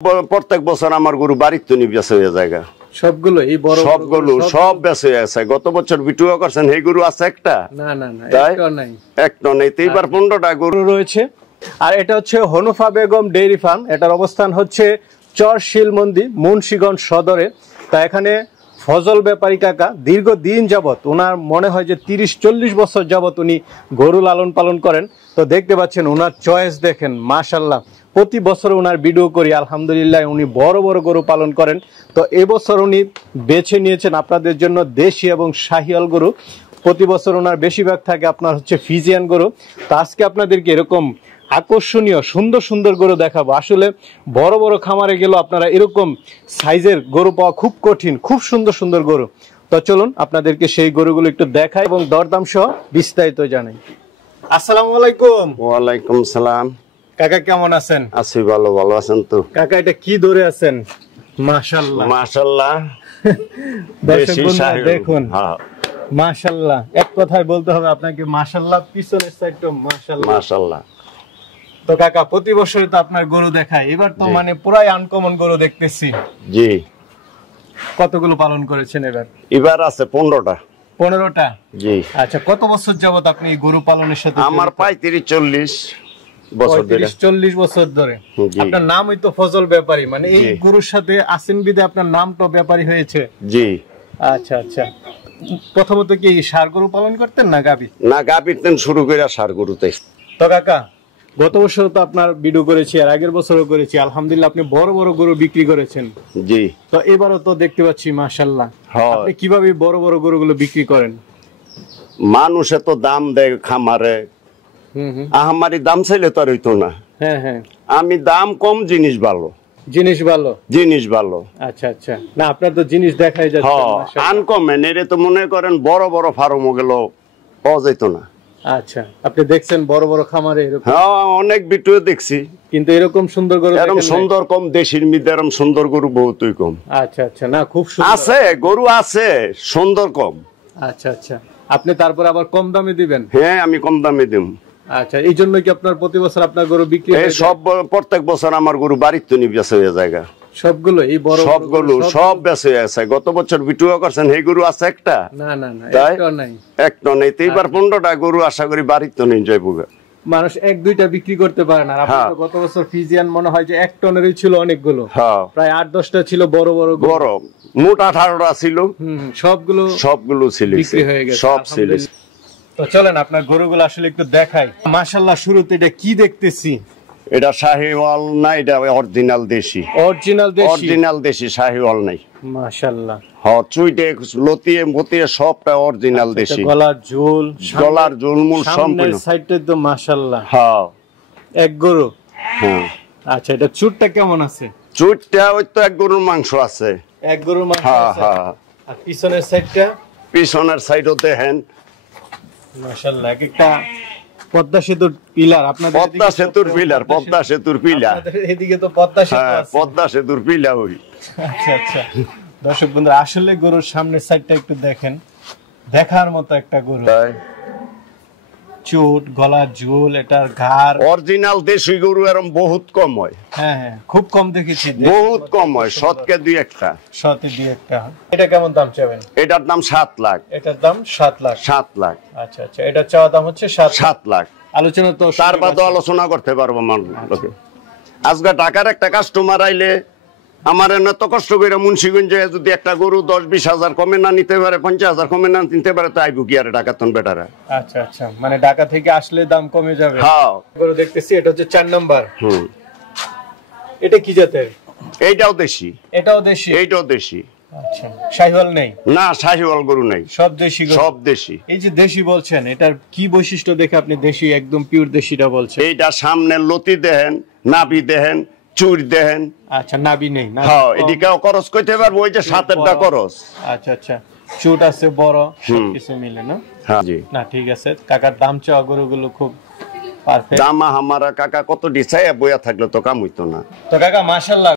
প্রত্যেক বছর আমার গরু বাড়ির তো বেঁচে হয়ে যায় সবগুলো এই বড় সবগুলো সব বেঁচে গেছে। গত বছর ভিডিও করছেন এই গরু আছে একটা না না না তাই একটা নাই একটা নেই তো এবার 15টা গরু রয়েছে। আর এটা হচ্ছে হনুফা বেগম ডেইরি ফার্ম। এটার অবস্থান হচ্ছে চর শিলমন্দি মুন্সিগঞ্জ সদরে। তা এখানে ফজল ব্যাপারী কাকা দীর্ঘদিন যাবত, ওনার মনে হয় যে 30-40 বছর যাবত উনি গরু লালন পালন করেন। তো দেখতে পাচ্ছেন ওনার চয়েস দেখেন, মাশাল্লাহ। প্রতি বছর ওনার ভিডিও করি, আলহামদুলিল্লাহ উনি বড় বড় গরু পালন করেন। তো এবছর উনি বেছে নিয়েছেন আপনাদের জন্য দেশি এবং শাহিওয়াল গরু। প্রতি বছর ওনার বেশিরভাগ থাকে আপনার হচ্ছে ফিজিয়ান গরু। তো আজকে আপনাদেরকে এরকম আকর্ষণীয় সুন্দর সুন্দর গরু দেখাবো। আসলে বড় বড় খামারে গেলেও আপনারা এরকম সাইজের গরু পাওয়া খুব কঠিন, খুব সুন্দর সুন্দর গরু। তো চলুন আপনাদেরকে সেই গরুগুলো একটু দেখাই এবং দরদাম সহ বিস্তারিত জানাই। আসসালামু আলাইকুম। ওয়ালাইকুম সালাম। কাকা কেমন আছেন? আছি ভালো। ভালো আছেন তো? কাকা এটা কি ধরে আছেন? মাশাআল্লাহ মাশাআল্লাহ। দেখুন মাশাআল্লাহ, এক কথায় বলতে হবে আপনাকে মাশাআল্লাহ। পিছনের সাইডটা মাশাআল্লাহ মাশাআল্লাহ। তো কাকা প্রতি বছর তো আপনার গরু দেখায়, এবার তো মানে পুরাই আনকমন গরু দেখতেছি। জি। কতগুলো পালন করেছেন এবার? এবার আছে 15টা। 15টা? জি। আচ্ছা, কত বছর যাবত আপনি গরু পালনের সাথে? আমার 35-40 বছর ধরে। 35-40 বছর ধরে। আপনার নামই তো ফজল ব্যাপারী, মানে এই গরুর সাথে আসেন বিদে আপনার নামটা ব্যাপারী হয়েছে। জি। আচ্ছা আচ্ছা। প্রথমত কি ষাঁড় গরু পালন করতেন না গাভী? না, গাভীর তেন শুরু করে ষাঁড় গরুতে। তো কাকা গত বছর তো আপনার ভিডিও করেছি, আর আগের বছরও করেছি, আলহামদুলিল্লাহ আপনি বড় বড় গরু বিক্রি করেছেন। জি। তো এবারও তো দেখতে পাচ্ছি মাশাআল্লাহ। আপনি কিভাবে বড় বড় গরুগুলো বিক্রি করেন? মানুষে তো দাম দেয় খামারে, আমারই দাম চাইলে তো আর হইতো না। হ্যাঁ হ্যাঁ। আমি দাম কম, জিনিস ভালো। জিনিস ভালো? জিনিস ভালো। আচ্ছা আচ্ছা। না আপনার তো জিনিস দেখাই যাচ্ছে আনকমন। এর তো মনে করেন বড় বড় ফার্মও গেল পাওয়া যেত না। আচ্ছা, আপনি দেখছেন বড় বড় খামারে এরকম? হ্যাঁ, অনেক ভিডিও দেখছি, কিন্তু এরকম সুন্দর গরু এরকম সুন্দর কম। দেশির মধ্যে এরকম সুন্দর গরু বহুতই কম। আচ্ছা আচ্ছা। না খুব সুন্দর আছে গরু, আছে সুন্দর কম। আচ্ছা আচ্ছা। আপনি তারপর আবার কম দামে দিবেন? হ্যাঁ, আমি কম দামে দিম। আচ্ছা, এই জন্য কি আপনার প্রতি বছর আপনার গরু বিক্রি হয়? সব প্রত্যেক বছর আমার গরু বাড়ির তো বেঁচে হয়ে যায় সবগুলো। এই বড় সবগুলো সব বেঁচে গেছে। গত বছর ভিডিও করছেন এই গরু আছে একটা? না না না, একটা নাই। একটা নেই তো এবার 15টা গরু আশা করি বাড়ির তো নিয়ে যাইব। মানুষ 1-2টা বিক্রি করতে পারে না। আপনি তো গত বছর ফিজিয়ান মনে হয় যে 1 টনেরই ছিল অনেকগুলো। প্রায় 8-10টা ছিল বড় বড় বড়। মোট 18টা ছিল। সবগুলো ছিল, বিক্রি হয়ে গেছে সব ছিল। তো চলেন আপনার গরুগুলো আসলে একটু দেখাই। মাশাআল্লাহ, শুরুতে এটা কি দেখতেছি? এটা শাহিওয়াল না, এটা অরিজিনাল দেশি। অরিজিনাল দেশি, শাহিওয়াল নাই। মাশাআল্লাহ। হ্যাঁ, চুইটে লতিয়ে মতিয়ে সবটা অরিজিনাল দেশি। গলার ঝোল মূল সম্পূর্ণ। সাইডটা তো মাশাআল্লাহ। হ্যাঁ, এক গরু। হ্যাঁ। আচ্ছা, এটা চুটটা কেমন আছে? চুটটা ওই তো এক গরুর মাংস আছে। এক গরুর মাংস আছে। হ্যাঁ। আর পিছনের সাইডটা? পিছনের সাইডও দেখেন মাশাআল্লাহ, একটা পদ্মা সেতুর পিলার। আপনাদের পদ্মা সেতুর পিলার, পদ্মা সেতুর পিলার। এদিকে তো পদ্মা সেতু আছে। পদ্মা সেতুর পিলার ওই। আচ্ছা আচ্ছা। দর্শক বন্ধুরা, আসলে গরুর সামনের সাইডটা একটু দেখেন, দেখার মতো একটা গরু। চুট, গলার ঝোল, এটার ঘাড়। অরিজিনাল দেশি গরু এরকম বহুত কম হয়। হ্যাঁ হ্যাঁ, খুব কম দেখেছি। বহুত কম হয়, শতকে 2-1টা। শতে 2-1টা। এটা কেমন দাম চাবেন? এটার দাম 7 লাখ। এটার দাম 7 লাখ? 7 লাখ। আচ্ছা আচ্ছা। এটা চাওয়া দাম হচ্ছে 7 লাখ। আলোচনা তো তার বাদে আলোচনা করতে পারবো মানুষ। আজকে ঢাকার একটা কাস্টমার আইলে আমার এত কষ্ট করে মুন্সিগঞ্জে যদি একটা গরু 10-20 হাজার কমে না নিতে পারে, 50 হাজার কমে না নিতে পারে, তো আইবু কি আর ঢাকাতন বেটারা? আচ্ছা আচ্ছা, মানে ঢাকা থেকে আসলে দাম কমে যাবে। হ্যাঁ। গরু দেখতেছি, এটা হচ্ছে 4 নাম্বার। এটা কি জাতের? এইটাও দেশি। এটাও দেশি? এইটাও দেশি। আচ্ছা, শাহিওয়াল নেই? না, শাহিওয়াল গরু নাই, সব দেশি গরু। সব দেশি। এই যে দেশি বলছেন, এটার কি বৈশিষ্ট্য দেখে আপনি দেশি, একদম পিওর দেশিটা বলছেন? এইটা সামনে লতি দেহেন, নাভি দেহেন, চুর দেহেন। আচ্ছা, নাভি নেই? হ্যাঁ, এদিকেও করস কইতে পারবো, ওই যে সাতেরটা করস। আচ্ছা আচ্ছা। চুট আছে বড়, সবকিছু মিলে না? হ্যাঁ জি। না ঠিক আছে। কাকার দাম চাওয়া গরুগুলো খুব পারফেক্ট। দাম আমারা কাকা কত ডিসাইয়া বইয়া থাকলে তো কাম হইতো না। তো কাকা মাশাআল্লাহ।